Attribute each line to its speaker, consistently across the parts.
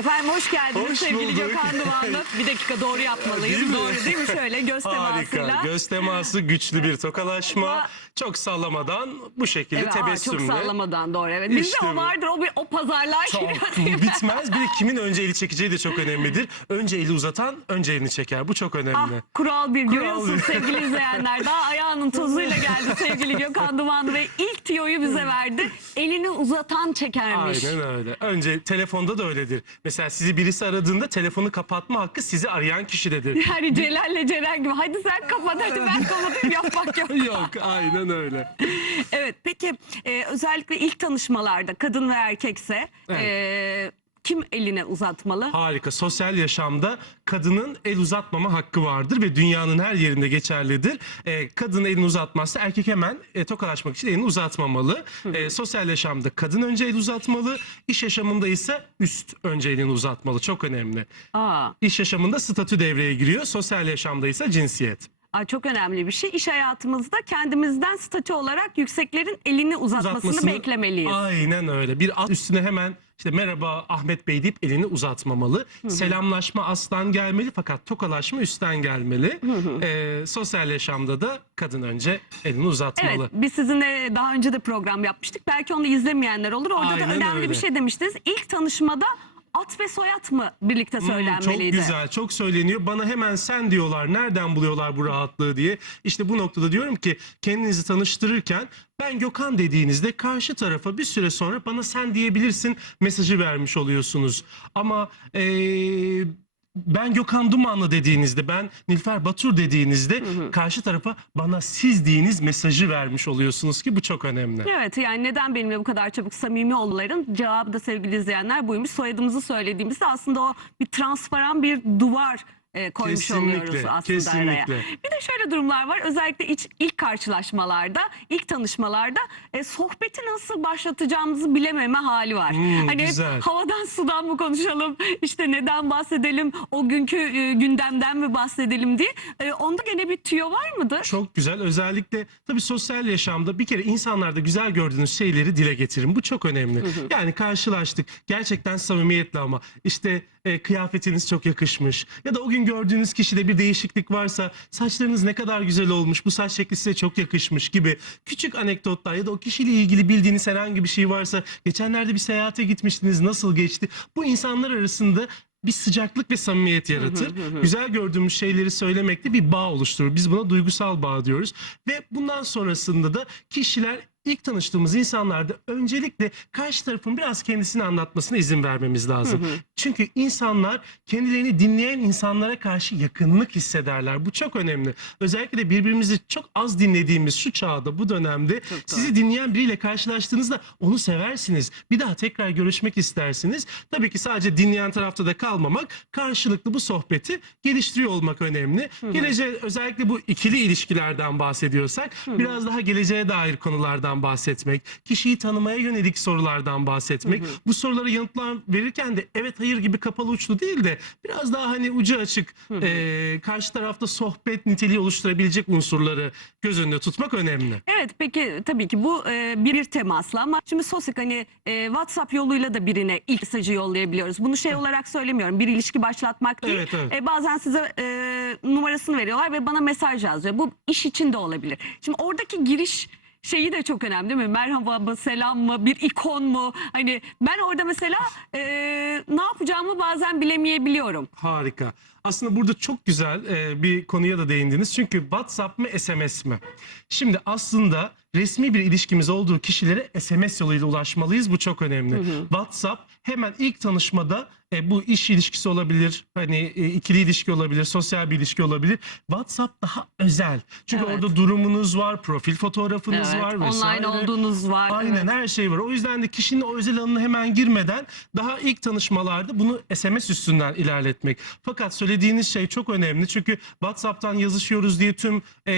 Speaker 1: Efendim hoş geldiniz
Speaker 2: Hoş
Speaker 1: sevgili
Speaker 2: bulduk.
Speaker 1: Gökhan Dumanlı. Bir dakika doğru yapmalıyım.
Speaker 2: Değil mi?
Speaker 1: doğru değil mi? Şöyle göz
Speaker 2: Harika.
Speaker 1: temasıyla.
Speaker 2: Göz teması, güçlü bir tokalaşma. Çok sallamadan bu şekilde
Speaker 1: Evet, aa,
Speaker 2: tebessümle.
Speaker 1: çok sallamadan doğru evet. Bizde
Speaker 2: İşte
Speaker 1: o vardır o, bir, o pazarlar
Speaker 2: Çok bitmez. Bir de kimin önce eli çekeceği de çok önemlidir. Önce eli uzatan önce elini çeker. Bu çok önemli.
Speaker 1: Ah kural bir
Speaker 2: Kural
Speaker 1: görüyorsunuz
Speaker 2: bir.
Speaker 1: sevgili izleyenler. Daha ayağının tozuyla geldi sevgili Gökhan Dumanlı ve ilk tiyoyu bize verdi. Elini uzatan çekermiş.
Speaker 2: Aynen öyle. Önce telefonda da öyledir. Mesela sizi birisi aradığında telefonu kapatma hakkı sizi arayan kişidedir.
Speaker 1: Yani Celal'le Ceren gibi. Hadi sen kapat hadi ben kapatayım yapmak yok.
Speaker 2: Yok aynen öyle.
Speaker 1: Evet peki e, özellikle ilk tanışmalarda kadın ve erkekse
Speaker 2: Evet.
Speaker 1: e, kim eline uzatmalı?
Speaker 2: Harika. Sosyal yaşamda kadının el uzatmama hakkı vardır ve dünyanın her yerinde geçerlidir. Ee, kadın elini uzatmazsa erkek hemen e, tokalaşmak için elini uzatmamalı. Ee, sosyal yaşamda kadın önce el uzatmalı. İş yaşamında ise üst önce elini uzatmalı. Çok önemli.
Speaker 1: Aa,
Speaker 2: İş yaşamında statü devreye giriyor. Sosyal yaşamda ise cinsiyet.
Speaker 1: Çok önemli bir şey. İş hayatımızda kendimizden statü olarak yükseklerin elini uzatmasını,
Speaker 2: Uzatmasını-
Speaker 1: beklemeliyiz.
Speaker 2: Aynen öyle. Bir alt üstüne hemen işte merhaba Ahmet Bey deyip elini uzatmamalı. Selamlaşma aslan gelmeli fakat tokalaşma üstten gelmeli. Ee, sosyal yaşamda da kadın önce elini uzatmalı.
Speaker 1: Evet biz sizinle daha önce de program yapmıştık. Belki onu izlemeyenler olur. Orada
Speaker 2: Aynen
Speaker 1: da önemli
Speaker 2: öyle.
Speaker 1: bir şey demiştiniz. İlk tanışmada at ve soyad mı birlikte
Speaker 2: Hmm,
Speaker 1: söylenmeliydi?
Speaker 2: Çok güzel, çok söyleniyor. Bana hemen sen diyorlar. Nereden buluyorlar bu rahatlığı diye. İşte bu noktada diyorum ki kendinizi tanıştırırken ben Gökhan dediğinizde karşı tarafa bir süre sonra bana sen diyebilirsin mesajı vermiş oluyorsunuz. Ama eee, ben Gökhan Dumanlı dediğinizde, ben Nilfer Batur dediğinizde karşı tarafa bana siz diyiniz mesajı vermiş oluyorsunuz ki bu çok önemli.
Speaker 1: Evet yani neden benimle bu kadar çabuk samimi olmaların cevabı da sevgili izleyenler buymuş. Soyadımızı söylediğimizde aslında o bir transparan bir duvar e, koymuş
Speaker 2: Kesinlikle,
Speaker 1: oluyoruz aslında araya.
Speaker 2: kesinlikle.
Speaker 1: Bir de şöyle durumlar var. Özellikle iç, ilk karşılaşmalarda, ilk tanışmalarda e, sohbeti nasıl başlatacağımızı bilememe hali var.
Speaker 2: Hmm,
Speaker 1: hani hep
Speaker 2: güzel.
Speaker 1: havadan sudan mı konuşalım, işte neden bahsedelim, o günkü e, gündemden mi bahsedelim diye. E, onda gene bir tüyo var mıdır?
Speaker 2: Çok güzel. Özellikle tabii sosyal yaşamda bir kere insanlarda güzel gördüğünüz şeyleri dile getirin. Bu çok önemli. Yani karşılaştık. Gerçekten samimiyetle ama işte e, kıyafetiniz çok yakışmış. Ya da o gün gördüğünüz kişide bir değişiklik varsa saçlarınız ne kadar güzel olmuş. Bu saç şekli size çok yakışmış gibi küçük anekdotlar ya da o kişiyle ilgili bildiğiniz herhangi bir şey varsa geçenlerde bir seyahate gitmiştiniz nasıl geçti? Bu insanlar arasında bir sıcaklık ve samimiyet yaratır. Güzel gördüğümüz şeyleri söylemekte bir bağ oluşturur. Biz buna duygusal bağ diyoruz. Ve bundan sonrasında da kişiler ilk tanıştığımız insanlarda öncelikle karşı tarafın biraz kendisini anlatmasına izin vermemiz lazım. Çünkü insanlar kendilerini dinleyen insanlara karşı yakınlık hissederler. Bu çok önemli. Özellikle de birbirimizi çok az dinlediğimiz şu çağda, bu dönemde sizi dinleyen biriyle karşılaştığınızda onu seversiniz. Bir daha tekrar görüşmek istersiniz. Tabii ki sadece dinleyen tarafta da kalmamak, karşılıklı bu sohbeti geliştiriyor olmak önemli. Geleceğe özellikle bu ikili ilişkilerden bahsediyorsak biraz daha geleceğe dair konulardan bahsetmek, kişiyi tanımaya yönelik sorulardan bahsetmek. Bu sorulara yanıtlar verirken de evet hayır gibi kapalı uçlu değil de biraz daha hani ucu açık eee, karşı tarafta sohbet niteliği oluşturabilecek unsurları göz önünde tutmak önemli.
Speaker 1: Evet peki tabii ki bu e, bir, bir temasla ama şimdi sosyal hani e, WhatsApp yoluyla da birine ilk mesajı yollayabiliyoruz. Bunu şey olarak söylemiyorum bir ilişki başlatmak değil.
Speaker 2: Evet, evet.
Speaker 1: E, bazen size e, numarasını veriyorlar ve bana mesaj yazıyor. Bu iş için de olabilir. Şimdi oradaki giriş şeyi de çok önemli değil mi? Merhaba mı, selam mı, bir ikon mu? Hani ben orada mesela e, ne yapacağımı bazen bilemeyebiliyorum.
Speaker 2: Harika. Aslında burada çok güzel e, bir konuya da değindiniz. Çünkü WhatsApp mı SMS mi? Şimdi aslında resmi bir ilişkimiz olduğu kişilere SMS yoluyla ulaşmalıyız. Bu çok önemli. WhatsApp hemen ilk tanışmada e, bu iş ilişkisi olabilir, hani e, ikili ilişki olabilir, sosyal bir ilişki olabilir. WhatsApp daha özel. Çünkü
Speaker 1: Evet.
Speaker 2: orada durumunuz var, profil fotoğrafınız
Speaker 1: Evet,
Speaker 2: var
Speaker 1: online
Speaker 2: vesaire.
Speaker 1: olduğunuz var.
Speaker 2: Aynen
Speaker 1: evet.
Speaker 2: her şey var. O yüzden de kişinin o özel alanına hemen girmeden daha ilk tanışmalarda bunu SMS üstünden ilerletmek. Fakat söylediğiniz şey çok önemli. Çünkü WhatsApp'tan yazışıyoruz diye tüm e,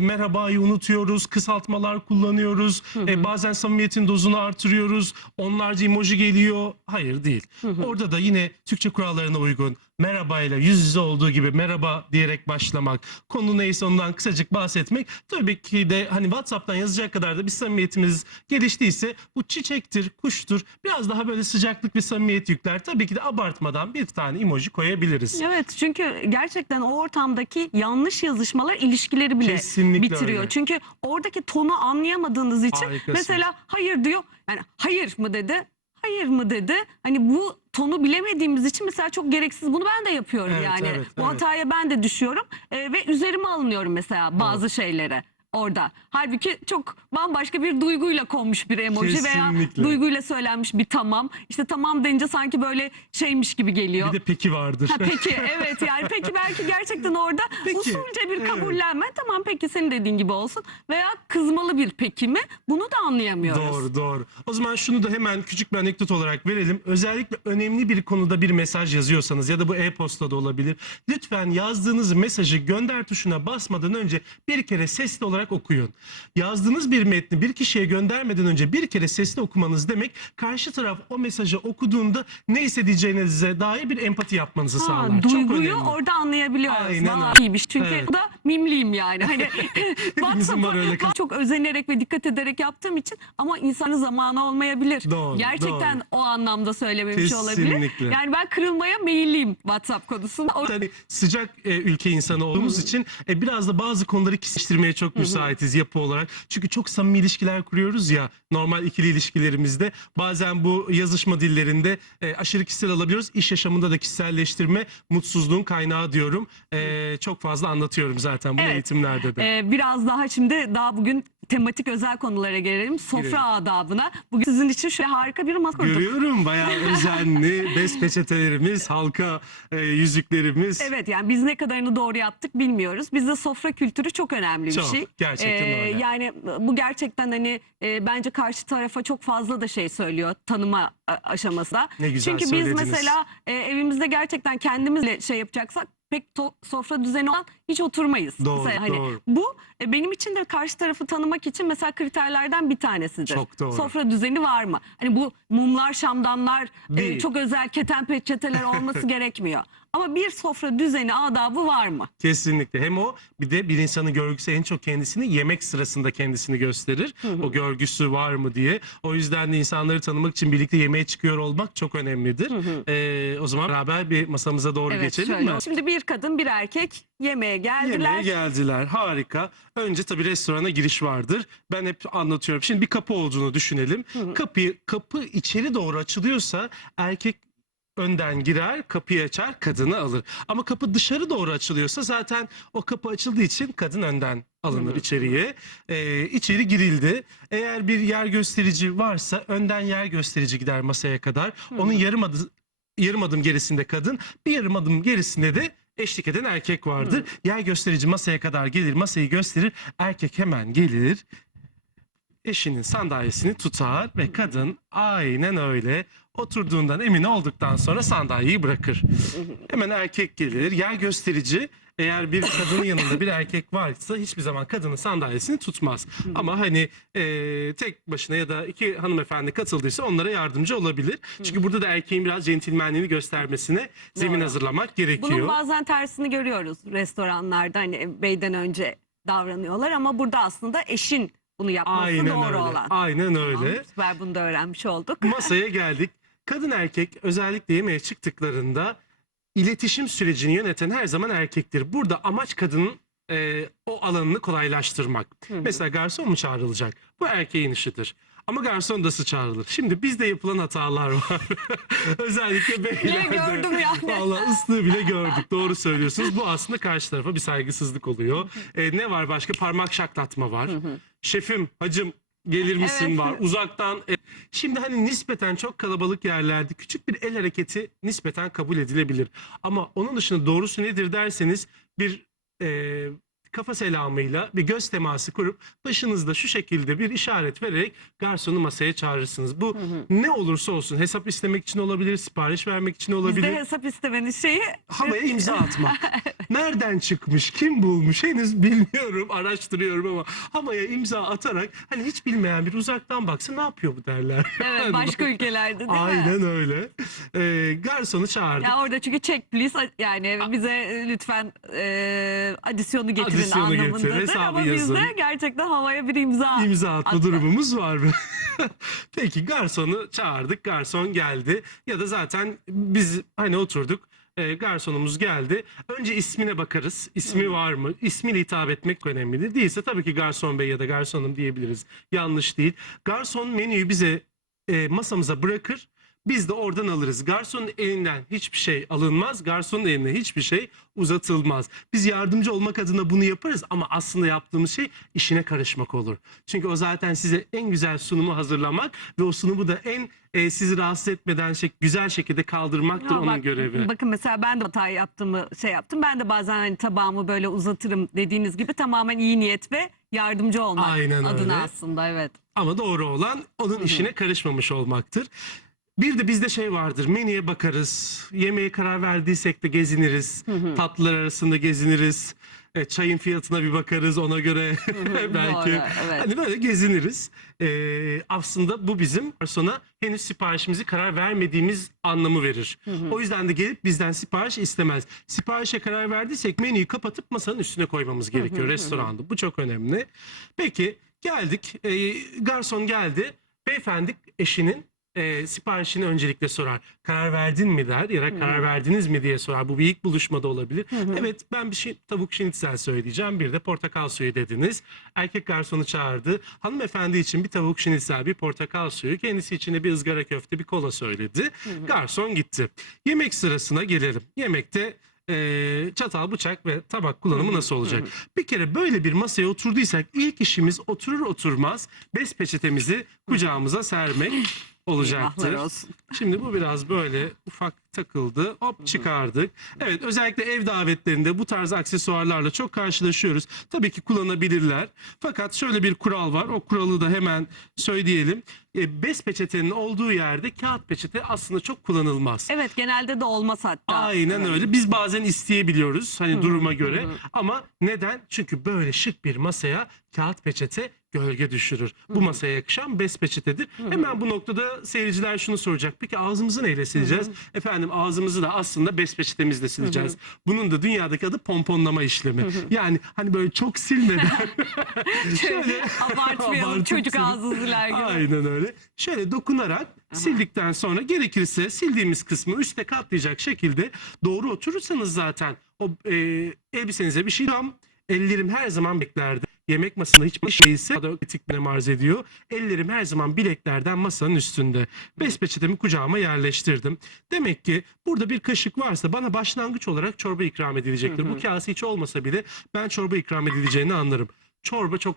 Speaker 2: merhabayı unutuyoruz, kısaltmalar kullanıyoruz. E, bazen samimiyetin dozunu artırıyoruz. Onlarca emoji geliyor. Hayır değil. Orada da yine Türkçe kurallarına uygun merhabayla yüz yüze olduğu gibi merhaba diyerek başlamak, konu neyse ondan kısacık bahsetmek. Tabii ki de hani WhatsApp'tan yazacak kadar da bir samimiyetimiz geliştiyse bu çiçektir, kuştur. Biraz daha böyle sıcaklık ve samimiyet yükler. Tabii ki de abartmadan bir tane emoji koyabiliriz.
Speaker 1: Evet çünkü gerçekten o ortamdaki yanlış yazışmalar ilişkileri bile
Speaker 2: Kesinlikle
Speaker 1: bitiriyor.
Speaker 2: öyle.
Speaker 1: Çünkü oradaki tonu anlayamadığınız için
Speaker 2: Harikasın.
Speaker 1: mesela hayır diyor. Yani hayır mı dedi? Hayır mı dedi? Hani bu tonu bilemediğimiz için mesela çok gereksiz. Bunu ben de yapıyorum
Speaker 2: Evet,
Speaker 1: yani.
Speaker 2: evet,
Speaker 1: bu
Speaker 2: evet.
Speaker 1: hataya ben de düşüyorum Ee, ve üzerime alınıyorum mesela bazı şeylere orada. Halbuki çok bambaşka bir duyguyla konmuş bir emoji veya
Speaker 2: Kesinlikle.
Speaker 1: duyguyla söylenmiş bir tamam. İşte tamam deyince sanki böyle şeymiş gibi geliyor.
Speaker 2: Bir de peki vardır.
Speaker 1: Ha, peki evet yani peki belki gerçekten orada
Speaker 2: Peki,
Speaker 1: usulce bir
Speaker 2: evet.
Speaker 1: kabullenme tamam peki senin dediğin gibi olsun veya kızmalı bir peki mi bunu da anlayamıyoruz.
Speaker 2: Doğru doğru. O zaman şunu da hemen küçük bir anekdot olarak verelim. Özellikle önemli bir konuda bir mesaj yazıyorsanız ya da bu e-posta da olabilir. Lütfen yazdığınız mesajı gönder tuşuna basmadan önce bir kere sesli olarak okuyun. Yazdığınız bir metni bir kişiye göndermeden önce bir kere sesli okumanız demek karşı taraf o mesajı okuduğunda ne hissedeceğinize dair bir empati yapmanızı
Speaker 1: Ha,
Speaker 2: sağlar. Çok
Speaker 1: duyguyu
Speaker 2: önemli.
Speaker 1: orada anlayabiliyoruz.
Speaker 2: Aynen
Speaker 1: Vay,
Speaker 2: öyle.
Speaker 1: iyiymiş. Çünkü
Speaker 2: Evet.
Speaker 1: bu da mimliyim yani. Hani WhatsApp'ı çok özenerek ve dikkat ederek yaptığım için ama insanın zamanı olmayabilir.
Speaker 2: Doğru,
Speaker 1: Gerçekten
Speaker 2: doğru.
Speaker 1: o anlamda söylememiş olabilir.
Speaker 2: Kesinlikle.
Speaker 1: Yani ben kırılmaya meyilliyim WhatsApp konusunda. O-
Speaker 2: hani sıcak e, ülke insanı olduğumuz için e, biraz da bazı konuları kesiştirmeye çok müsaitiz yapı olarak. Çünkü çok samimi ilişkiler kuruyoruz ya normal ikili ilişkilerimizde. Bazen bu yazışma dillerinde e, aşırı kişisel alabiliyoruz. İş yaşamında da kişiselleştirme mutsuzluğun kaynağı diyorum. E, çok fazla anlatıyorum zaten bu
Speaker 1: Evet.
Speaker 2: eğitimlerde de.
Speaker 1: Ee, biraz daha şimdi daha bugün tematik özel konulara gelelim. Sofra
Speaker 2: Girelim.
Speaker 1: adabına. Bugün sizin için şöyle harika bir masa kurduk.
Speaker 2: Görüyorum bayağı özenli bez peçetelerimiz, halka e, yüzüklerimiz.
Speaker 1: Evet yani biz ne kadarını doğru yaptık bilmiyoruz. Bizde sofra kültürü çok önemli bir
Speaker 2: Çok,
Speaker 1: şey.
Speaker 2: Gerçekten öyle.
Speaker 1: Yani bu gerçekten hani e, bence karşı tarafa çok fazla da şey söylüyor tanıma aşamasında.
Speaker 2: Ne güzel
Speaker 1: Çünkü biz
Speaker 2: söylediniz.
Speaker 1: mesela e, evimizde gerçekten kendimizle şey yapacaksak pek to- sofra düzeni olan hiç oturmayız.
Speaker 2: Doğru,
Speaker 1: Mesela hani
Speaker 2: doğru.
Speaker 1: Bu e, benim için de karşı tarafı tanımak için mesela kriterlerden bir tanesidir.
Speaker 2: Çok doğru.
Speaker 1: Sofra düzeni var mı? Hani bu mumlar, şamdanlar, e, çok özel keten peçeteler olması gerekmiyor. Ama bir sofra düzeni, adabı var mı?
Speaker 2: Kesinlikle. Hem o bir de bir insanın görgüsü en çok kendisini yemek sırasında kendisini gösterir. O görgüsü var mı diye. O yüzden de insanları tanımak için birlikte yemeğe çıkıyor olmak çok önemlidir. Ee, o zaman beraber bir masamıza doğru geçelim
Speaker 1: şöyle.
Speaker 2: mi?
Speaker 1: Şimdi bir kadın, bir erkek yemeğe geldiler.
Speaker 2: Yemeğe geldiler. Harika. Önce tabii restorana giriş vardır. Ben hep anlatıyorum. Şimdi bir kapı olduğunu düşünelim. Kapıyı kapı içeri doğru açılıyorsa erkek önden girer, kapıyı açar, kadını alır. Ama kapı dışarı doğru açılıyorsa zaten o kapı açıldığı için kadın önden alınır içeriye. Ee, içeri girildi. Eğer bir yer gösterici varsa önden yer gösterici gider masaya kadar. Onun yarım adım, yarım adım gerisinde kadın, bir yarım adım gerisinde de eşlik eden erkek vardır. Yer gösterici masaya kadar gelir, masayı gösterir. Erkek hemen gelir, eşinin sandalyesini tutar ve kadın aynen öyle oturduğundan emin olduktan sonra sandalyeyi bırakır. Hemen erkek gelir. Yer gösterici eğer bir kadının yanında bir erkek varsa hiçbir zaman kadının sandalyesini tutmaz. Ama hani e, tek başına ya da iki hanımefendi katıldıysa onlara yardımcı olabilir. Çünkü burada da erkeğin biraz centilmenliğini göstermesine zemin
Speaker 1: Doğru.
Speaker 2: hazırlamak gerekiyor.
Speaker 1: Bunun bazen tersini görüyoruz restoranlarda hani beyden önce davranıyorlar ama burada aslında eşin bunu yapması
Speaker 2: Aynen
Speaker 1: doğru
Speaker 2: öyle.
Speaker 1: olan.
Speaker 2: Aynen öyle.
Speaker 1: Tamam, süper bunu da öğrenmiş olduk.
Speaker 2: Masaya geldik. Kadın erkek özellikle yemeğe çıktıklarında iletişim sürecini yöneten her zaman erkektir. Burada amaç kadının e, o alanını kolaylaştırmak. Mesela garson mu çağrılacak? Bu erkeğin işidir. Ama garson da çağrılır. Şimdi bizde yapılan hatalar var. Özellikle beylerde.
Speaker 1: gördüm yani.
Speaker 2: Valla ıslığı bile gördük. Doğru söylüyorsunuz. Bu aslında karşı tarafa bir saygısızlık oluyor. E, ne var başka? Parmak şaklatma var. Şefim, hacım gelir misin
Speaker 1: Evet.
Speaker 2: var. Uzaktan. e, Şimdi hani nispeten çok kalabalık yerlerde küçük bir el hareketi nispeten kabul edilebilir. Ama onun dışında doğrusu nedir derseniz bir e, kafa selamıyla bir göz teması kurup başınızda şu şekilde bir işaret vererek garsonu masaya çağırırsınız. Bu ne olursa olsun hesap istemek için olabilir, sipariş vermek için olabilir.
Speaker 1: Bizde hesap istemenin şeyi
Speaker 2: Havaya imza atmak. Nereden çıkmış, kim bulmuş henüz bilmiyorum, araştırıyorum ama havaya imza atarak hani hiç bilmeyen bir uzaktan baksa ne yapıyor bu derler.
Speaker 1: evet
Speaker 2: Hani
Speaker 1: başka ülkelerde değil mi?
Speaker 2: Aynen öyle. Ee, garsonu çağırdık.
Speaker 1: Ya orada çünkü check please yani bize lütfen e, adisyonu getirin
Speaker 2: Adisyonu getir,
Speaker 1: anlamındadır
Speaker 2: hesabı
Speaker 1: ama
Speaker 2: yazın.
Speaker 1: bizde gerçekten havaya bir imza.
Speaker 2: İmza atma
Speaker 1: atma.
Speaker 2: durumumuz var mı? Peki garsonu çağırdık. Garson geldi. Ya da zaten biz hani oturduk. e, garsonumuz geldi. Önce ismine bakarız. İsmi var mı? İsmiyle hitap etmek önemlidir. Değilse tabii ki garson bey ya da garsonum diyebiliriz. Yanlış değil. Garson menüyü bize e, masamıza bırakır. Biz de oradan alırız. Garsonun elinden hiçbir şey alınmaz. Garsonun eline hiçbir şey uzatılmaz. Biz yardımcı olmak adına bunu yaparız ama aslında yaptığımız şey işine karışmak olur. Çünkü o zaten size en güzel sunumu hazırlamak ve o sunumu da en e, sizi rahatsız etmeden şey, güzel şekilde kaldırmaktır
Speaker 1: Ama
Speaker 2: onun
Speaker 1: bak,
Speaker 2: görevi.
Speaker 1: Bakın mesela ben de hata yaptığımı şey yaptım. Ben de bazen hani tabağımı böyle uzatırım dediğiniz gibi tamamen iyi niyet ve yardımcı olmak
Speaker 2: Aynen
Speaker 1: adına
Speaker 2: öyle.
Speaker 1: aslında evet.
Speaker 2: Ama doğru olan onun işine karışmamış olmaktır. Bir de bizde şey vardır. Menüye bakarız. Yemeğe karar verdiysek de geziniriz. Tatlılar arasında geziniriz. E, çayın fiyatına bir bakarız ona göre belki.
Speaker 1: Doğru, evet.
Speaker 2: Hani böyle geziniriz. E, aslında bu bizim sonra henüz siparişimizi karar vermediğimiz anlamı verir. O yüzden de gelip bizden sipariş istemez. Siparişe karar verdiysek menüyü kapatıp masanın üstüne koymamız gerekiyor restoranda. Bu çok önemli. Peki geldik. E, garson geldi. Beyefendi eşinin e, siparişini öncelikle sorar. Karar verdin mi der ya da karar verdiniz mi diye sorar. Bu bir ilk buluşmada olabilir. Evet ben bir şey tavuk şinitzel söyleyeceğim. Bir de portakal suyu dediniz. Erkek garsonu çağırdı. Hanımefendi için bir tavuk şinitzel, bir portakal suyu. Kendisi için de bir ızgara köfte, bir kola söyledi. Garson gitti. Yemek sırasına gelelim. Yemekte e, çatal, bıçak ve tabak kullanımı nasıl olacak? Bir kere böyle bir masaya oturduysak ilk işimiz oturur oturmaz bez peçetemizi kucağımıza sermek olacaktır.
Speaker 1: Eyvahlar olsun.
Speaker 2: Şimdi bu biraz böyle ufak takıldı. Hop çıkardık. Evet özellikle ev davetlerinde bu tarz aksesuarlarla çok karşılaşıyoruz. Tabii ki kullanabilirler. Fakat şöyle bir kural var. O kuralı da hemen söyleyelim. E, bez peçetenin olduğu yerde kağıt peçete aslında çok kullanılmaz.
Speaker 1: Evet genelde de olmaz hatta.
Speaker 2: Aynen öyle. Biz bazen isteyebiliyoruz hani duruma göre. Ama neden? Çünkü böyle şık bir masaya kağıt peçete gölge düşürür. Bu masaya yakışan bez peçetedir. Hemen bu noktada seyirciler şunu soracak. Peki ağzımızı neyle sileceğiz? Efendim ağzımızı da aslında bez peçetemizle sileceğiz. Bunun da dünyadaki adı pomponlama işlemi. Yani hani böyle çok silmeden şöyle
Speaker 1: Abartmayalım
Speaker 2: Abartıp
Speaker 1: çocuk ağzı siler gibi.
Speaker 2: Aynen öyle. Şöyle dokunarak sildikten sonra gerekirse sildiğimiz kısmı üste katlayacak şekilde doğru oturursanız zaten o e, elbisenize bir şey tam ellerim her zaman beklerdi. Yemek masasında hiç bir şeyse da kritik bir önem arz ediyor. Ellerim her zaman bileklerden masanın üstünde. Bez peçetemi kucağıma yerleştirdim. Demek ki burada bir kaşık varsa bana başlangıç olarak çorba ikram edilecektir. Bu kase hiç olmasa bile ben çorba ikram edileceğini anlarım. Çorba çok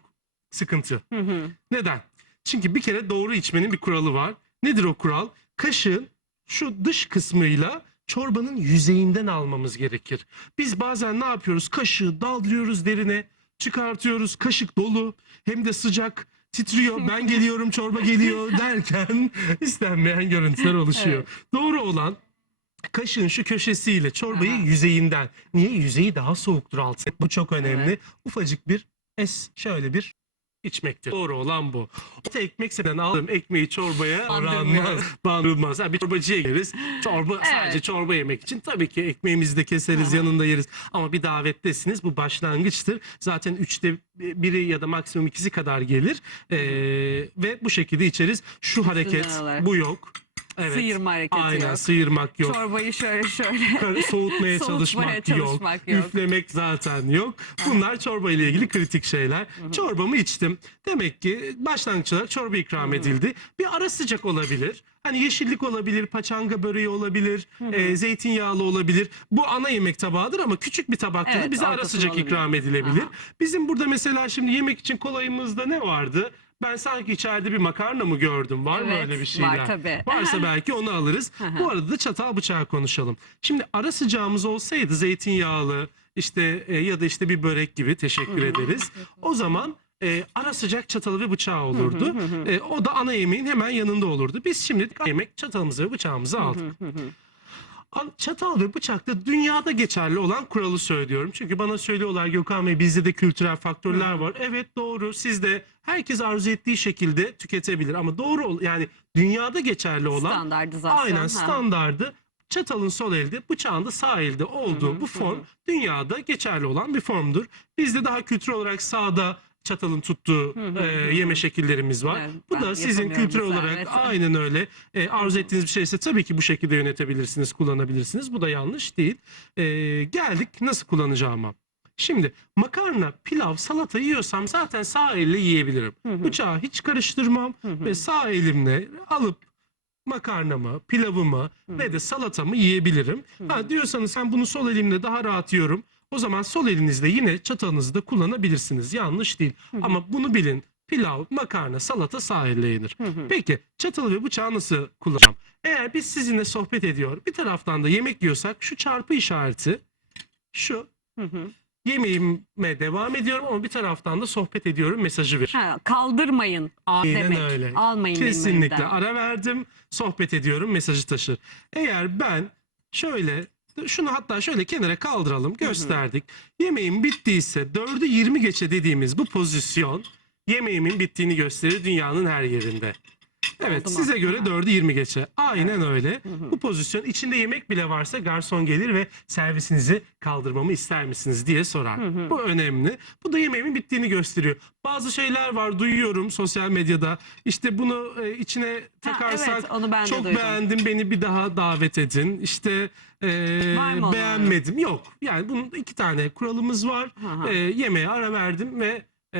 Speaker 2: sıkıntı.
Speaker 1: Hı hı.
Speaker 2: Neden? Çünkü bir kere doğru içmenin bir kuralı var. Nedir o kural? Kaşığın şu dış kısmıyla çorbanın yüzeyinden almamız gerekir. Biz bazen ne yapıyoruz? Kaşığı daldırıyoruz derine, çıkartıyoruz. Kaşık dolu, hem de sıcak, titriyor. Ben geliyorum, çorba geliyor derken istenmeyen görüntüler oluşuyor. Doğru olan kaşığın şu köşesiyle çorbayı
Speaker 1: Aha.
Speaker 2: yüzeyinden. Niye? Yüzeyi daha soğuktur altı. Bu çok önemli. Ufacık bir es şöyle bir içmektir. Doğru olan bu. O ekmek sepetinden aldığım ekmeği çorbaya oranmaz, bandırmaz. Ha, bir çorbacıya geliriz. Çorba sadece
Speaker 1: Evet.
Speaker 2: çorba yemek için tabii ki ekmeğimizi de keseriz, yanında yeriz. Ama bir davettesiniz. Bu başlangıçtır. Zaten üçte biri ya da maksimum ikisi kadar gelir. Ee, ve bu şekilde içeriz. Şu hareket, bu yok. Evet.
Speaker 1: Sıyırma hareketi
Speaker 2: Aynen
Speaker 1: yok.
Speaker 2: sıyırmak yok.
Speaker 1: Çorbayı şöyle şöyle.
Speaker 2: Soğutmaya, çalışmak,
Speaker 1: çalışmak
Speaker 2: yok.
Speaker 1: yok.
Speaker 2: Üflemek zaten yok. Bunlar çorba ile ilgili kritik şeyler. Çorbamı içtim. Demek ki başlangıç olarak çorba ikram edildi. Bir ara sıcak olabilir. Hani yeşillik olabilir, paçanga böreği olabilir, e, zeytinyağlı olabilir. Bu ana yemek tabağıdır ama küçük bir tabakta da
Speaker 1: Evet,
Speaker 2: bize ara sıcak
Speaker 1: olabilir.
Speaker 2: ikram edilebilir.
Speaker 1: Aha.
Speaker 2: Bizim burada mesela şimdi yemek için kolayımızda ne vardı? Ben sanki içeride bir makarna mı gördüm? Var mı
Speaker 1: Evet,
Speaker 2: öyle bir
Speaker 1: var
Speaker 2: şeyler?
Speaker 1: tabii.
Speaker 2: Varsa belki onu alırız. Bu arada da çatal bıçağı konuşalım. Şimdi ara sıcağımız olsaydı zeytinyağlı işte e, ya da işte bir börek gibi teşekkür ederiz. O zaman e, ara sıcak çatalı ve bıçağı olurdu. E, o da ana yemeğin hemen yanında olurdu. Biz şimdi yemek çatalımızı ve bıçağımızı aldık. Al- Çatal ve bıçakta dünyada geçerli olan kuralı söylüyorum. Çünkü bana söylüyorlar Gökhan Bey bizde de kültürel faktörler var. Evet doğru sizde herkes arzu ettiği şekilde tüketebilir. Ama doğru yani dünyada geçerli olan
Speaker 1: Standartizasyon.
Speaker 2: aynen
Speaker 1: ha.
Speaker 2: standardı çatalın sol elde bıçağın da sağ elde olduğu bu form dünyada geçerli olan bir formdur. Bizde daha kültürel olarak sağda çatalın tuttuğu e, yeme şekillerimiz var.
Speaker 1: Evet,
Speaker 2: bu
Speaker 1: ben
Speaker 2: da sizin
Speaker 1: yapamıyorum
Speaker 2: kültürel
Speaker 1: mesela,
Speaker 2: olarak
Speaker 1: evet.
Speaker 2: aynen öyle. E, arzu ettiğiniz bir şeyse tabii ki bu şekilde yönetebilirsiniz, kullanabilirsiniz. Bu da yanlış değil. E, geldik nasıl kullanacağıma. Şimdi makarna, pilav, salata yiyorsam zaten sağ elle yiyebilirim. Bıçağı hiç karıştırmam ve sağ elimle alıp makarnamı, pilavımı ve de salatamı yiyebilirim. Ha diyorsanız sen bunu sol elimle daha rahat yiyorum. O zaman sol elinizle yine çatalınızı da kullanabilirsiniz. Yanlış değil. Ama bunu bilin. Pilav, makarna, salata sağ elle yenir. Peki çatalı ve bıçağı nasıl kullanacağım? Eğer biz sizinle sohbet ediyor, bir taraftan da yemek yiyorsak şu çarpı işareti, şu yemeğime devam ediyorum ama bir taraftan da sohbet ediyorum mesajı ver.
Speaker 1: Ha, kaldırmayın
Speaker 2: Aynen
Speaker 1: demek.
Speaker 2: öyle.
Speaker 1: Almayın
Speaker 2: Kesinlikle
Speaker 1: elimden.
Speaker 2: ara verdim, sohbet ediyorum, mesajı taşır. Eğer ben şöyle şunu hatta şöyle kenara kaldıralım, gösterdik. Yemeğim bittiyse 4'ü 20 geçe dediğimiz bu pozisyon yemeğimin bittiğini gösterir dünyanın her yerinde. Evet
Speaker 1: Oldu
Speaker 2: size göre 4'ü 20 geçe. Aynen öyle. Bu pozisyon içinde yemek bile varsa garson gelir ve servisinizi kaldırmamı ister misiniz diye sorar. Bu önemli. Bu da yemeğimin bittiğini gösteriyor. Bazı şeyler var duyuyorum sosyal medyada. İşte bunu e, içine takarsak
Speaker 1: evet, onu ben
Speaker 2: çok
Speaker 1: duydum.
Speaker 2: beğendim beni bir daha davet edin. İşte e,
Speaker 1: Var mı onun?
Speaker 2: beğenmedim. Yok. Yani bunun iki tane kuralımız var.
Speaker 1: Hı hı.
Speaker 2: E, yemeğe ara verdim ve e,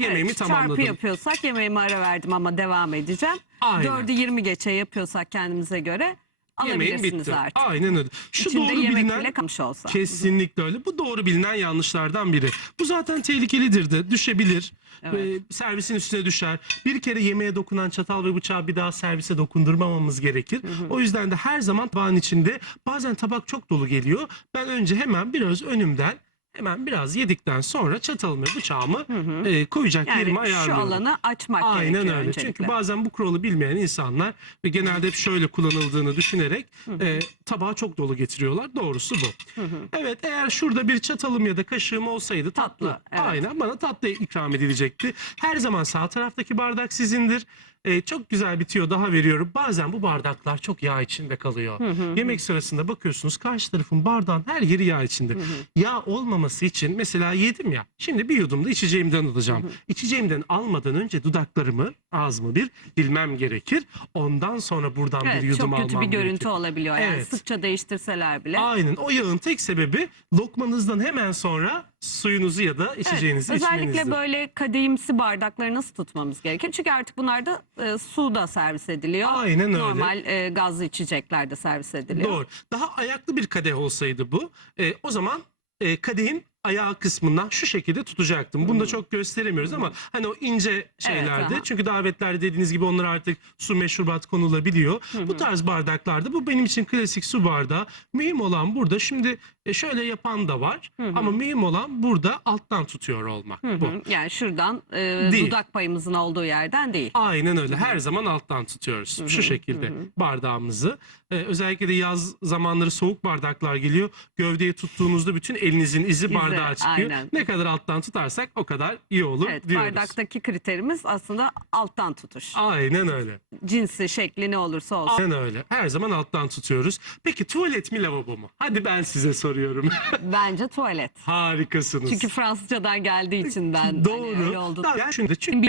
Speaker 2: yemeğimi
Speaker 1: Evet,
Speaker 2: tamamladım.
Speaker 1: Çarpı yapıyorsak yemeğimi ara verdim ama devam edeceğim.
Speaker 2: Aynen.
Speaker 1: 4'ü 20 geçe yapıyorsak kendimize göre Alabilirsiniz
Speaker 2: bitti.
Speaker 1: artık.
Speaker 2: Aynen öyle. Şu
Speaker 1: İçinde
Speaker 2: doğru
Speaker 1: yemek
Speaker 2: bilinen
Speaker 1: bile kalmış olsa.
Speaker 2: kesinlikle öyle. Bu doğru bilinen yanlışlardan biri. Bu zaten tehlikelidir de düşebilir.
Speaker 1: Evet.
Speaker 2: Ee, servisin üstüne düşer. Bir kere yemeğe dokunan çatal ve bıçağı bir daha servise dokundurmamamız gerekir. O yüzden de her zaman tabağın içinde bazen tabak çok dolu geliyor. Ben önce hemen biraz önümden hemen biraz yedikten sonra çatalımı bıçağımı e, koyacak yerime
Speaker 1: Yani şu
Speaker 2: ayarlıyorum.
Speaker 1: alanı açmak
Speaker 2: Aynen
Speaker 1: gerekiyor
Speaker 2: öyle.
Speaker 1: öncelikle.
Speaker 2: Çünkü bazen bu kuralı bilmeyen insanlar ve genelde hep şöyle kullanıldığını düşünerek e, tabağı çok dolu getiriyorlar. Doğrusu bu. Evet eğer şurada bir çatalım ya da kaşığım olsaydı tatlı.
Speaker 1: Tatlı, evet.
Speaker 2: Aynen bana tatlı ikram edilecekti. Her zaman sağ taraftaki bardak sizindir. E, çok güzel bitiyor daha veriyorum. Bazen bu bardaklar çok yağ içinde kalıyor. Yemek sırasında bakıyorsunuz karşı tarafın bardağın her yeri yağ içinde. Yağ olmaması için mesela yedim ya. Şimdi bir yudum da içeceğimden alacağım. İçeceğimden almadan önce dudaklarımı ağzımı bir dilmem gerekir. Ondan sonra buradan bir
Speaker 1: Evet,
Speaker 2: yudum
Speaker 1: çok
Speaker 2: almam
Speaker 1: kötü bir görüntü
Speaker 2: gerekir.
Speaker 1: olabiliyor. Yani
Speaker 2: Evet.
Speaker 1: sıkça değiştirseler bile.
Speaker 2: Aynen o yağın tek sebebi lokmanızdan hemen sonra suyunuzu ya da
Speaker 1: Evet,
Speaker 2: içeceğinizi
Speaker 1: özellikle
Speaker 2: içmenizdir.
Speaker 1: böyle kadehimsi bardakları nasıl tutmamız gerekir? Çünkü artık bunlarda e, su da servis ediliyor.
Speaker 2: Aynen öyle.
Speaker 1: Normal e, gazlı içecekler de servis ediliyor.
Speaker 2: Doğru. Daha ayaklı bir kadeh olsaydı bu. e, o zaman e, kadehin ayağı kısmından şu şekilde tutacaktım. Bunu da çok gösteremiyoruz ama hani o ince şeylerde.
Speaker 1: aha.
Speaker 2: çünkü davetlerde dediğiniz gibi onlar artık su meşrubat konulabiliyor. Bu tarz bardaklarda bu benim için klasik su bardağı. Mühim olan burada şimdi e, şöyle yapan da var ama mühim olan burada alttan tutuyor olmak.
Speaker 1: Hı
Speaker 2: Bu.
Speaker 1: hı. Yani şuradan e,
Speaker 2: Değil.
Speaker 1: dudak payımızın olduğu yerden değil.
Speaker 2: Aynen öyle. Her zaman alttan tutuyoruz. Şu şekilde bardağımızı. Ee, özellikle de yaz zamanları soğuk bardaklar geliyor. Gövdeye tuttuğunuzda bütün elinizin izi,
Speaker 1: İzi,
Speaker 2: bardağa çıkıyor.
Speaker 1: aynen.
Speaker 2: Ne kadar alttan tutarsak o kadar iyi olur
Speaker 1: Evet,
Speaker 2: diyoruz.
Speaker 1: bardaktaki kriterimiz aslında alttan tutuş.
Speaker 2: Aynen öyle.
Speaker 1: Cinsi, şekli ne olursa olsun.
Speaker 2: Aynen öyle. Her zaman alttan tutuyoruz. Peki tuvalet mi lavabo mu? Hadi ben size soruyorum.
Speaker 1: Bence tuvalet.
Speaker 2: Harikasınız.
Speaker 1: Çünkü Fransızcadan geldiği için ben hani
Speaker 2: Doğru.
Speaker 1: öyle oldu.
Speaker 2: Tabii, çünkü, çünkü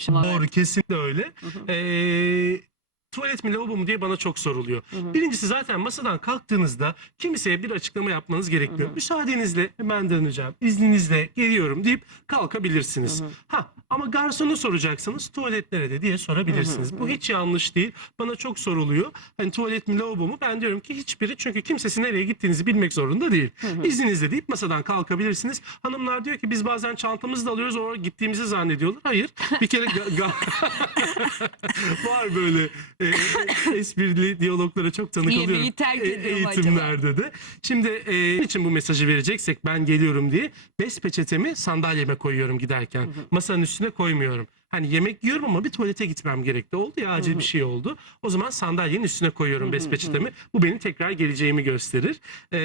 Speaker 1: şey var.
Speaker 2: Doğru kesinlikle öyle. Ee, tuvalet mi lavabo mu diye bana çok soruluyor. Birincisi zaten masadan kalktığınızda kimiseye bir açıklama yapmanız gerekiyor. Müsaadenizle hemen döneceğim. İzninizle geliyorum deyip kalkabilirsiniz. Ha ama garsonu soracaksınız tuvalet nerede diye sorabilirsiniz. Bu hiç yanlış değil. Bana çok soruluyor. Hani tuvalet mi lavabo mu? Ben diyorum ki hiçbiri çünkü kimsesi nereye gittiğinizi bilmek zorunda değil. İzninizle deyip masadan kalkabilirsiniz. Hanımlar diyor ki biz bazen çantamızı da alıyoruz oraya gittiğimizi zannediyorlar. Hayır. Bir kere var böyle e, esprili diyaloglara çok tanık
Speaker 1: Yemeği
Speaker 2: oluyorum.
Speaker 1: terk
Speaker 2: e-
Speaker 1: ediyor mu
Speaker 2: eğitimlerde de. Şimdi e, için bu mesajı vereceksek ben geliyorum diye bez peçetemi sandalyeme koyuyorum giderken. Masanın üstüne koymuyorum. Hani yemek yiyorum ama bir tuvalete gitmem gerekti. Oldu ya acil bir şey oldu. O zaman sandalyenin üstüne koyuyorum bez peçetemi. Bu benim tekrar geleceğimi gösterir. Ee,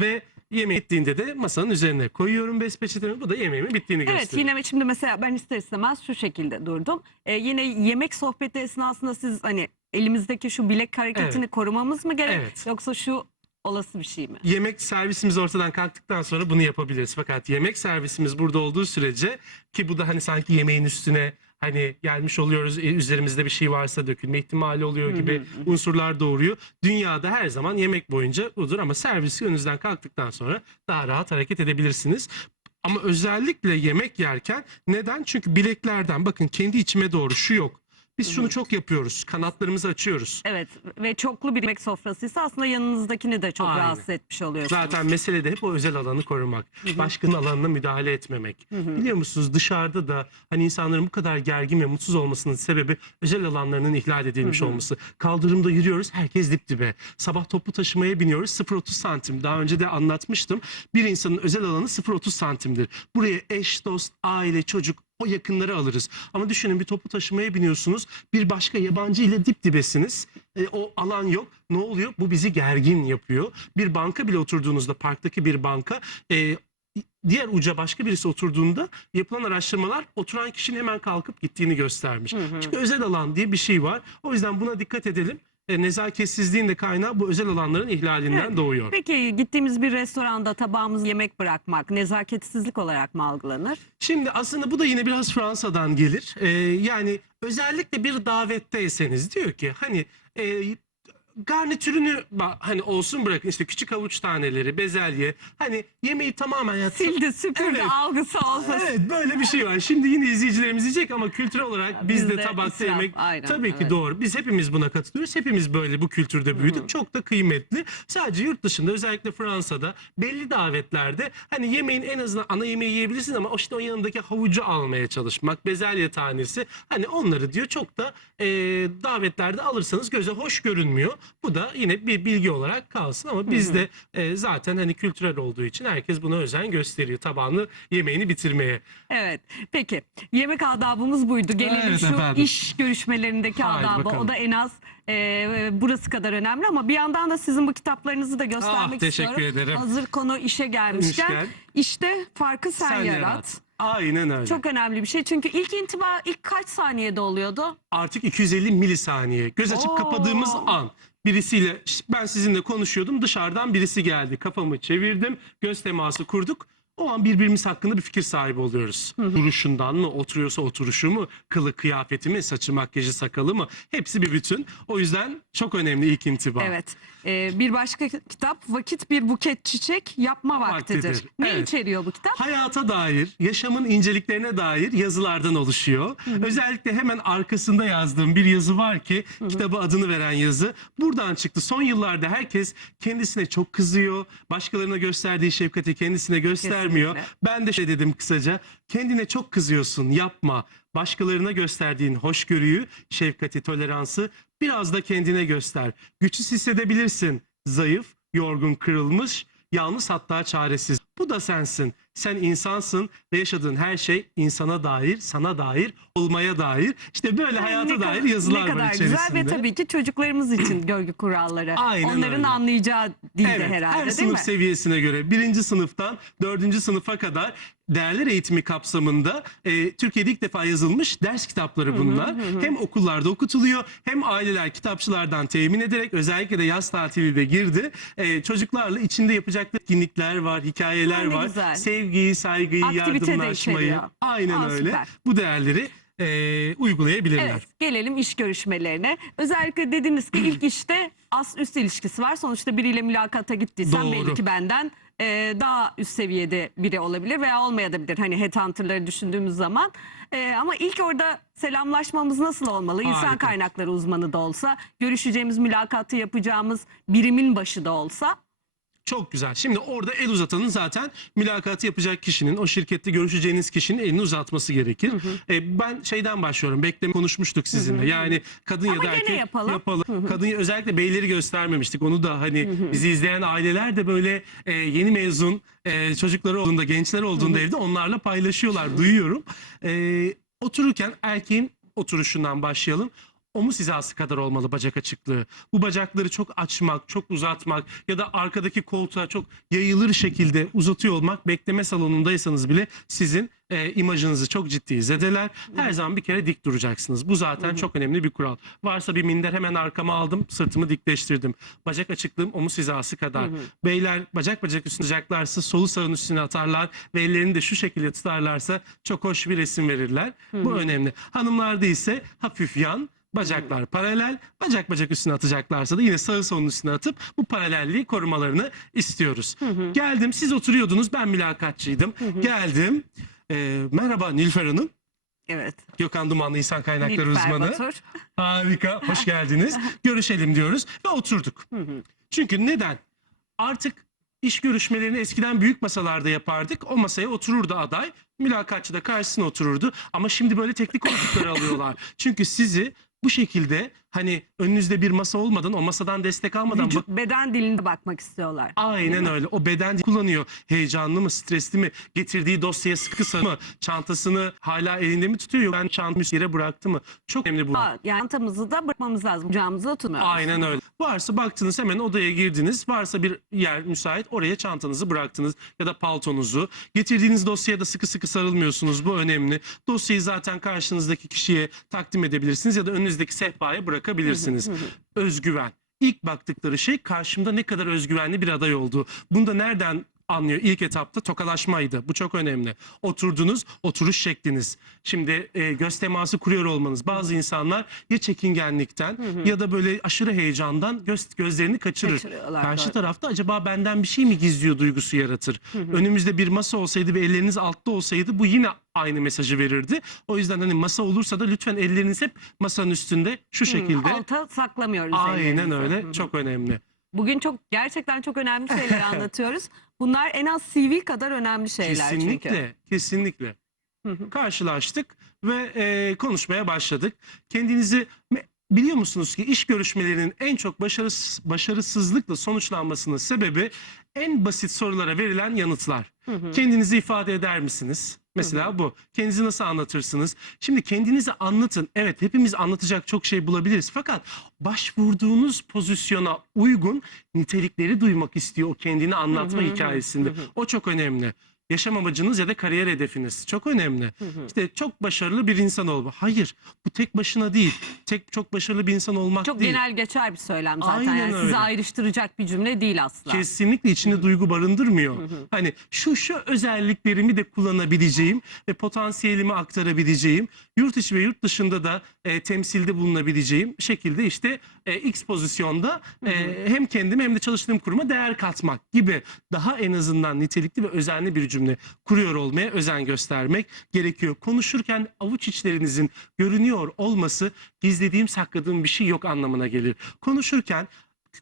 Speaker 2: ve yemeği bittiğinde de masanın üzerine koyuyorum bez peçetemi. Bu da yemeğimin bittiğini
Speaker 1: Evet
Speaker 2: gösterir.
Speaker 1: yine şimdi mesela ben ister istemez şu şekilde durdum. Ee, yine yemek sohbeti esnasında siz hani elimizdeki şu bilek hareketini korumamız mı gerek?
Speaker 2: Evet.
Speaker 1: Yoksa şu olası bir şey mi?
Speaker 2: yemek servisimiz ortadan kalktıktan sonra bunu yapabiliriz. Fakat yemek servisimiz burada olduğu sürece ki bu da hani sanki yemeğin üstüne hani gelmiş oluyoruz e, üzerimizde bir şey varsa dökülme ihtimali oluyor gibi unsurlar doğuruyor. Dünyada her zaman yemek boyunca budur ama servis önünüzden kalktıktan sonra daha rahat hareket edebilirsiniz. Ama özellikle yemek yerken neden? Çünkü bileklerden bakın kendi içime doğru şu yok. Biz şunu çok yapıyoruz. Kanatlarımızı açıyoruz.
Speaker 1: Evet ve çoklu bir yemek sofrasıysa aslında yanınızdakini de çok
Speaker 2: Aynen.
Speaker 1: rahatsız etmiş oluyorsunuz.
Speaker 2: Zaten mesele de hep o özel alanı korumak. Başkanın alanına müdahale etmemek. Biliyor musunuz dışarıda da hani insanların bu kadar gergin ve mutsuz olmasının sebebi özel alanlarının ihlal edilmiş olması. Kaldırımda yürüyoruz herkes dip dibe. Sabah toplu taşımaya biniyoruz 0.30 santim. Daha önce de anlatmıştım. Bir insanın özel alanı 0.30 santimdir. Buraya eş, dost, aile, çocuk o yakınları alırız. Ama düşünün bir toplu taşımaya biniyorsunuz. Bir başka yabancı ile dip dibesiniz. E, o alan yok. Ne oluyor? Bu bizi gergin yapıyor. Bir banka bile oturduğunuzda parktaki bir banka e, diğer uca başka birisi oturduğunda yapılan araştırmalar oturan kişinin hemen kalkıp gittiğini göstermiş. Çünkü özel alan diye bir şey var. O yüzden buna dikkat edelim. E, nezaketsizliğin de kaynağı bu özel alanların ihlalinden
Speaker 1: Evet.
Speaker 2: doğuyor.
Speaker 1: Peki gittiğimiz bir restoranda tabağımız yemek bırakmak nezaketsizlik olarak mı algılanır?
Speaker 2: Şimdi aslında bu da yine biraz Fransa'dan gelir. Ee, yani özellikle bir davetteyseniz diyor ki hani e, garnitürünü hani olsun bırakın işte küçük havuç taneleri, bezelye hani yemeği tamamen ya
Speaker 1: Sildi süpürdü
Speaker 2: Evet.
Speaker 1: algısı olsa.
Speaker 2: Evet böyle bir şey var. Şimdi yine izleyicilerimiz diyecek ama kültürel olarak
Speaker 1: Ya
Speaker 2: bizde
Speaker 1: bizde
Speaker 2: tabakta
Speaker 1: israf,
Speaker 2: yemek
Speaker 1: aynen,
Speaker 2: tabii ki
Speaker 1: evet.
Speaker 2: doğru. Biz hepimiz buna katılıyoruz. Hepimiz böyle bu kültürde büyüdük. Çok da kıymetli. Sadece yurt dışında özellikle Fransa'da belli davetlerde hani yemeğin en azından ana yemeği yiyebilirsin ama işte o yanındaki havucu almaya çalışmak, bezelye tanesi hani onları diyor çok da e, davetlerde alırsanız göze hoş görünmüyor. Bu da yine bir bilgi olarak kalsın ama bizde e, zaten hani kültürel olduğu için herkes buna özen gösteriyor. Tabağını yemeğini bitirmeye.
Speaker 1: Evet. Peki yemek adabımız buydu. Gelelim
Speaker 2: Evet
Speaker 1: şu
Speaker 2: efendim.
Speaker 1: iş görüşmelerindeki
Speaker 2: Haydi
Speaker 1: adaba.
Speaker 2: bakalım.
Speaker 1: O da en az e, burası kadar önemli ama bir yandan da sizin bu kitaplarınızı da göstermek
Speaker 2: Ah, teşekkür
Speaker 1: istiyorum.
Speaker 2: ederim.
Speaker 1: Hazır konu işe gelmişken
Speaker 2: Gelmişken.
Speaker 1: işte farkı sen, yarat.
Speaker 2: Aynen öyle.
Speaker 1: Çok önemli bir şey. Çünkü ilk intiba ilk kaç saniyede oluyordu?
Speaker 2: Artık 250 milisaniye. Göz açıp
Speaker 1: Oo.
Speaker 2: kapadığımız an birisiyle "Şşt, ben sizinle konuşuyordum dışarıdan birisi geldi. Kafamı çevirdim. Göz teması kurduk. O an birbirimiz hakkında bir fikir sahibi oluyoruz. Duruşundan mı, oturuyorsa oturuşu mu, kılı kıyafeti mi, saçı makyajı sakalı mı? Hepsi bir bütün. O yüzden çok önemli ilk intiba.
Speaker 1: Evet. E, bir başka kitap Vakit Bir Buket Çiçek Yapma Vaktidir.
Speaker 2: Vaktidir.
Speaker 1: Ne
Speaker 2: Evet.
Speaker 1: içeriyor bu kitap?
Speaker 2: Hayata dair, yaşamın inceliklerine dair yazılardan oluşuyor. Özellikle hemen arkasında yazdığım bir yazı var ki kitabı adını veren yazı buradan çıktı. Son yıllarda herkes kendisine çok kızıyor. Başkalarına gösterdiği şefkati kendisine göstermiyor.
Speaker 1: Kesinlikle.
Speaker 2: Ben de şey dedim kısaca. Kendine çok kızıyorsun, yapma. Başkalarına gösterdiğin hoşgörüyü, şefkati, toleransı biraz da kendine göster. Güçsüz hissedebilirsin. Zayıf, yorgun, kırılmış, yalnız hatta çaresiz. Bu da sensin. Sen insansın ve yaşadığın her şey insana dair, sana dair, olmaya dair. İşte böyle hayata
Speaker 1: Ne
Speaker 2: dair
Speaker 1: kadar-
Speaker 2: yazılar
Speaker 1: ne kadar
Speaker 2: var
Speaker 1: güzel
Speaker 2: içerisinde.
Speaker 1: ve tabii ki çocuklarımız için görgü kuralları.
Speaker 2: Aynen
Speaker 1: Onların
Speaker 2: öyle.
Speaker 1: anlayacağı dilde
Speaker 2: Evet,
Speaker 1: herhalde
Speaker 2: her
Speaker 1: değil
Speaker 2: sınıf
Speaker 1: mi?
Speaker 2: seviyesine göre birinci sınıftan dördüncü sınıfa kadar değerler eğitimi kapsamında e, Türkiye'de ilk defa yazılmış ders kitapları bunlar. Hem okullarda okutuluyor hem aileler kitapçılardan temin ederek özellikle de yaz tatili de girdi. E, çocuklarla içinde yapacakları etkinlikler var, hikayeler
Speaker 1: ne
Speaker 2: var.
Speaker 1: güzel.
Speaker 2: Sevgiyi, saygıyı,
Speaker 1: Aktivite
Speaker 2: yardımlaşmayı. Aynen
Speaker 1: Aa,
Speaker 2: öyle.
Speaker 1: süper.
Speaker 2: Bu değerleri e, uygulayabilirler.
Speaker 1: Evet, gelelim iş görüşmelerine. Özellikle dediniz ki ilk işte as üst ilişkisi var. Sonuçta biriyle mülakata gittiysen
Speaker 2: Doğru.
Speaker 1: belli ki benden e, daha üst seviyede biri olabilir veya olmayabilir. Hani headhunter'ları düşündüğümüz zaman. E, ama ilk orada selamlaşmamız nasıl olmalı? İnsan
Speaker 2: Harika.
Speaker 1: kaynakları uzmanı da olsa, görüşeceğimiz mülakatı yapacağımız birimin başı da olsa.
Speaker 2: Çok güzel. Şimdi orada el uzatanın zaten mülakatı yapacak kişinin, o şirkette görüşeceğiniz kişinin elini uzatması gerekir. E, ben şeyden başlıyorum. Bekleme konuşmuştuk sizinle. Yani kadın ya
Speaker 1: Ama
Speaker 2: da
Speaker 1: gene
Speaker 2: erkek
Speaker 1: yapalım.
Speaker 2: Kadın özellikle beyleri göstermemiştik. Onu da hani bizi izleyen aileler de böyle e, yeni mezun e, çocukları olduğunda, gençler olduğunda evde onlarla paylaşıyorlar. Duyuyorum. E, otururken erkeğin oturuşundan başlayalım. Omuz hizası kadar olmalı bacak açıklığı. Bu bacakları çok açmak, çok uzatmak ya da arkadaki koltuğa çok yayılır şekilde uzatıyor olmak bekleme salonundaysanız bile sizin e, imajınızı çok ciddi zedeler. Her zaman bir kere dik duracaksınız. Bu zaten çok önemli bir kural. Varsa bir minder hemen arkama aldım, sırtımı dikleştirdim. Bacak açıklığım omuz hizası kadar. Beyler bacak bacak üstüne solu sağın üstüne atarlar ve ellerini de şu şekilde tutarlarsa çok hoş bir resim verirler. Bu önemli. Hanımlarda ise hafif yan, Bacaklar paralel, bacak bacak üstüne atacaklarsa da yine sağı solun üstüne atıp bu paralelliği korumalarını istiyoruz. Geldim, siz oturuyordunuz, ben mülakatçıydım. Geldim, Ee, merhaba Nilfer Hanım,
Speaker 1: Evet.
Speaker 2: Gökhan Dumanlı İnsan Kaynakları
Speaker 1: Nilüfer
Speaker 2: uzmanı.
Speaker 1: Batur.
Speaker 2: Harika, hoş geldiniz. Görüşelim diyoruz ve oturduk. Çünkü neden? Artık iş görüşmelerini eskiden büyük masalarda yapardık. O masaya otururdu aday. Mülakatçı da karşısına otururdu. Ama şimdi böyle teknik koltukları alıyorlar. Çünkü sizi bu şekilde hani önünüzde bir masa olmadan o masadan destek almadan
Speaker 1: Vücut beden dilinde bakmak istiyorlar.
Speaker 2: Aynen öyle. O beden kullanıyor. Heyecanlı mı, stresli mi, getirdiği dosyaya sıkı mı, çantasını hala elinde mi tutuyor, ben çantamı yere bıraktı mı? Çok önemli bu.
Speaker 1: Aa, yani çantamızı da bırakmamız lazım. Kucağımıza da tutmuyoruz.
Speaker 2: Aynen öyle. Varsa baktınız hemen odaya girdiniz. Varsa bir yer müsait oraya çantanızı bıraktınız ya da paltonuzu. Getirdiğiniz dosyaya da sıkı sıkı sarılmıyorsunuz. Bu önemli. Dosyayı zaten karşınızdaki kişiye takdim edebilirsiniz ya da önünüzdeki sehpaya bırakabilirsiniz. Özgüven. İlk baktıkları şey karşımda ne kadar özgüvenli bir aday olduğu. Bunu da nereden anlıyor? İlk etapta tokalaşmaydı. Bu çok önemli. Oturdunuz, oturuş şekliniz. Şimdi e, göz teması kuruyor olmanız. Bazı insanlar ya çekingenlikten ya da böyle aşırı heyecandan göz, gözlerini kaçırır. Karşı
Speaker 1: doğru.
Speaker 2: tarafta acaba benden bir şey mi gizliyor duygusu yaratır. Önümüzde bir masa olsaydı ve elleriniz altta olsaydı bu yine aynı mesajı verirdi. O yüzden hani masa olursa da lütfen elleriniz hep masanın üstünde şu şekilde.
Speaker 1: Alta saklamıyoruz.
Speaker 2: Aynen
Speaker 1: ellerimizi.
Speaker 2: öyle.
Speaker 1: Hı hı.
Speaker 2: Çok önemli.
Speaker 1: Bugün çok gerçekten çok önemli şeyler anlatıyoruz. Bunlar en az CV kadar önemli şeyler
Speaker 2: Kesinlikle,
Speaker 1: çünkü.
Speaker 2: kesinlikle.
Speaker 1: Hı hı.
Speaker 2: Karşılaştık ve e, konuşmaya başladık. Kendinizi biliyor musunuz ki iş görüşmelerinin en çok başarıs başarısızlıkla sonuçlanmasının sebebi en basit sorulara verilen yanıtlar. Kendinizi ifade eder misiniz? Mesela bu. Kendinizi nasıl anlatırsınız? Şimdi kendinizi anlatın. Evet hepimiz anlatacak çok şey bulabiliriz. Fakat başvurduğunuz pozisyona uygun nitelikleri duymak istiyor o kendini anlatma hikayesinde. O çok önemli. Yaşam amacınız ya da kariyer hedefiniz çok önemli. İşte çok başarılı bir insan olma. Hayır, bu tek başına değil. Tek çok başarılı bir insan olmak
Speaker 1: Çok
Speaker 2: değil.
Speaker 1: genel geçer bir söylem zaten.
Speaker 2: Aynen
Speaker 1: yani
Speaker 2: öyle.
Speaker 1: sizi ayrıştıracak bir cümle değil asla.
Speaker 2: Kesinlikle içinde duygu barındırmıyor. Hani şu şu özelliklerimi de kullanabileceğim ve potansiyelimi aktarabileceğim, yurt içi ve yurt dışında da e, temsilde bulunabileceğim şekilde işte e, X pozisyonda e, hem kendime hem de çalıştığım kuruma değer katmak gibi daha en azından nitelikli ve özenli bir cümle kuruyor olmaya özen göstermek gerekiyor. Konuşurken avuç içlerinizin görünüyor olması gizlediğim sakladığım bir şey yok anlamına gelir. Konuşurken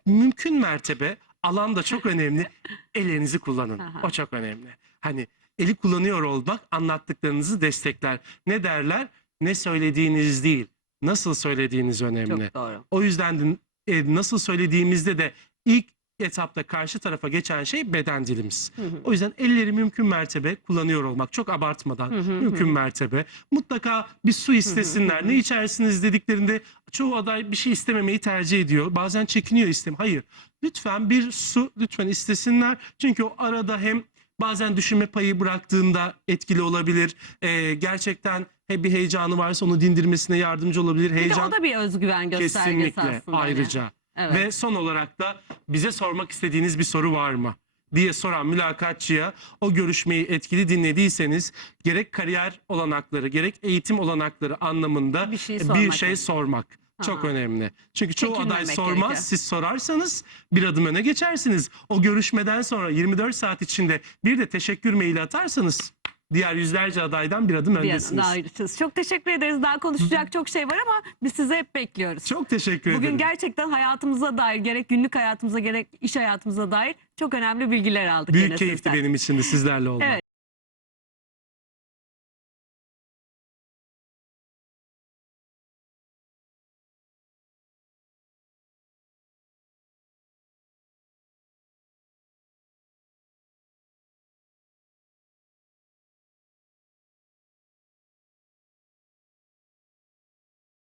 Speaker 2: mümkün mertebe alan da çok önemli. Ellerinizi kullanın.
Speaker 1: Aha.
Speaker 2: O çok önemli. Hani eli kullanıyor olmak anlattıklarınızı destekler. Ne derler? Ne söylediğiniz değil, nasıl söylediğiniz önemli.
Speaker 1: Çok doğru.
Speaker 2: O yüzden de e, nasıl söylediğimizde de ilk etapta karşı tarafa geçen şey beden dilimiz. O yüzden elleri mümkün mertebe kullanıyor olmak çok abartmadan mümkün mertebe. Mutlaka bir su istesinler. ne içersiniz dediklerinde çoğu aday bir şey istememeyi tercih ediyor. Bazen çekiniyor istem. Hayır. Lütfen bir su lütfen istesinler. Çünkü o arada hem bazen düşünme payı bıraktığında etkili olabilir. Ee, gerçekten he- bir heyecanı varsa onu dindirmesine yardımcı olabilir.
Speaker 1: Bir de
Speaker 2: Heyecan
Speaker 1: o da bir özgüven göstergesi
Speaker 2: Kesinlikle
Speaker 1: aslında. hani.
Speaker 2: ayrıca.
Speaker 1: Evet.
Speaker 2: Ve son olarak da bize sormak istediğiniz bir soru var mı? diye soran mülakatçıya o görüşmeyi etkili dinlediyseniz gerek kariyer olanakları gerek eğitim olanakları anlamında
Speaker 1: Bir şey
Speaker 2: bir
Speaker 1: sormak
Speaker 2: şey
Speaker 1: yani.
Speaker 2: sormak çok önemli. Çünkü çoğu aday sormaz.
Speaker 1: gerekiyor.
Speaker 2: Siz sorarsanız bir adım öne geçersiniz. O görüşmeden sonra 24 saat içinde bir de teşekkür maili atarsanız diğer yüzlerce adaydan bir adım
Speaker 1: Bir
Speaker 2: öndesiniz.
Speaker 1: daha ayrışırız. Çok teşekkür ederiz. Daha konuşacak çok şey var ama biz sizi hep bekliyoruz.
Speaker 2: Çok teşekkür
Speaker 1: Bugün
Speaker 2: ederim.
Speaker 1: gerçekten hayatımıza dair gerek günlük hayatımıza gerek iş hayatımıza dair çok önemli bilgiler aldık.
Speaker 2: Büyük keyifti
Speaker 1: sizden.
Speaker 2: benim için de sizlerle olmak.
Speaker 1: Evet.